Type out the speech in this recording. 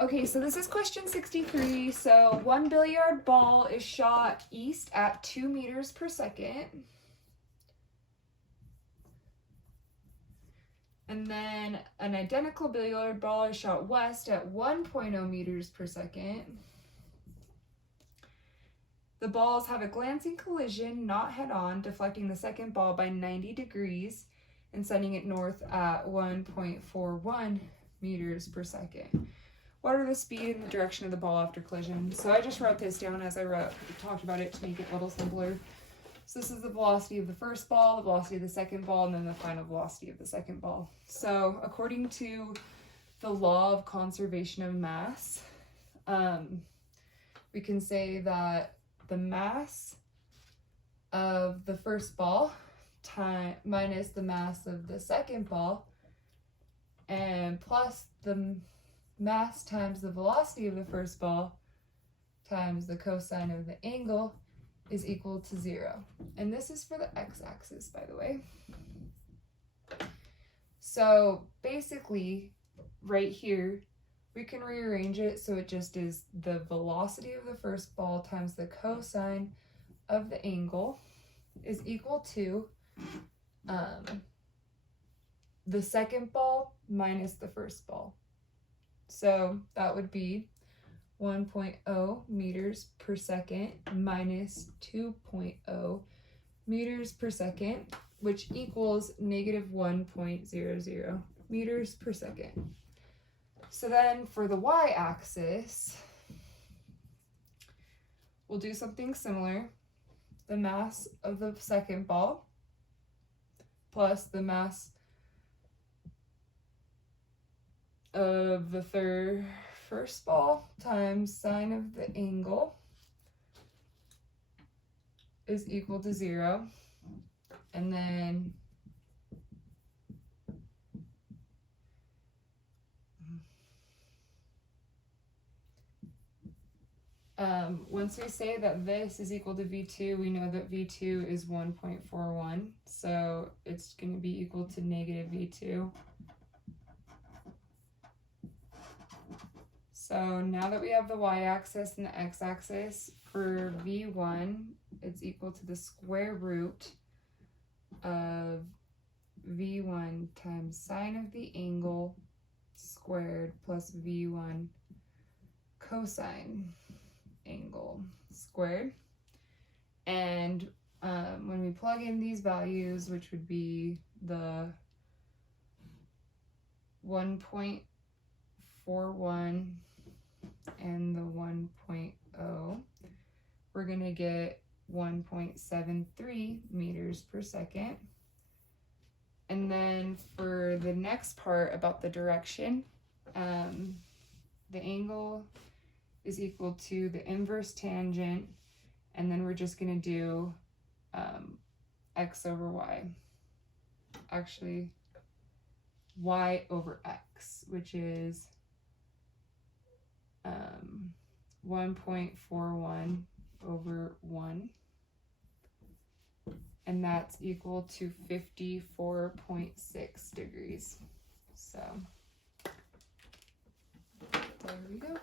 Okay, so this is question 63. So 1 billiard ball is shot east at 2 meters per second. And then an identical billiard ball is shot west at 1.0 meters per second. The balls have a glancing collision, not head-on, deflecting the second ball by 90 degrees and sending it north at 1.41 meters per second. What are the speed and the direction of the ball after collision? So I just wrote this down as I talked about it to make it a little simpler. So this is the velocity of the first ball, the velocity of the second ball, and then the final velocity of the second ball. So according to the law of conservation of mass, we can say that the mass of the first ball minus the mass of the second ball and plus the mass times the velocity of the first ball times the cosine of the angle is equal to 0. And this is for the x-axis, by the way. So basically, right here, we can rearrange it so it just is the velocity of the first ball times the cosine of the angle is equal to the second ball minus the first ball. So that would be 1.0 meters per second minus 2.0 meters per second, which equals negative 1.00 meters per second. So then for the y-axis, we'll do something similar. The mass of the second ball plus the mass of the first ball times sine of the angle is equal to 0. And then once we say that this is equal to V2, we know that V2 is 1.41, so it's going to be equal to negative V2. So now that we have the y-axis and the x-axis, for V1, it's equal to the square root of V1 times sine of the angle squared plus V1 cosine angle squared. And when we plug in these values, which would be the 1.41 and the 1.0, we're going to get 1.73 meters per second. And then for the next part about the direction, the angle is equal to the inverse tangent, and then we're just going to do x over y. Actually, y over x, which is 1.41 over 1. And that's equal to 54.6 degrees. So there we go.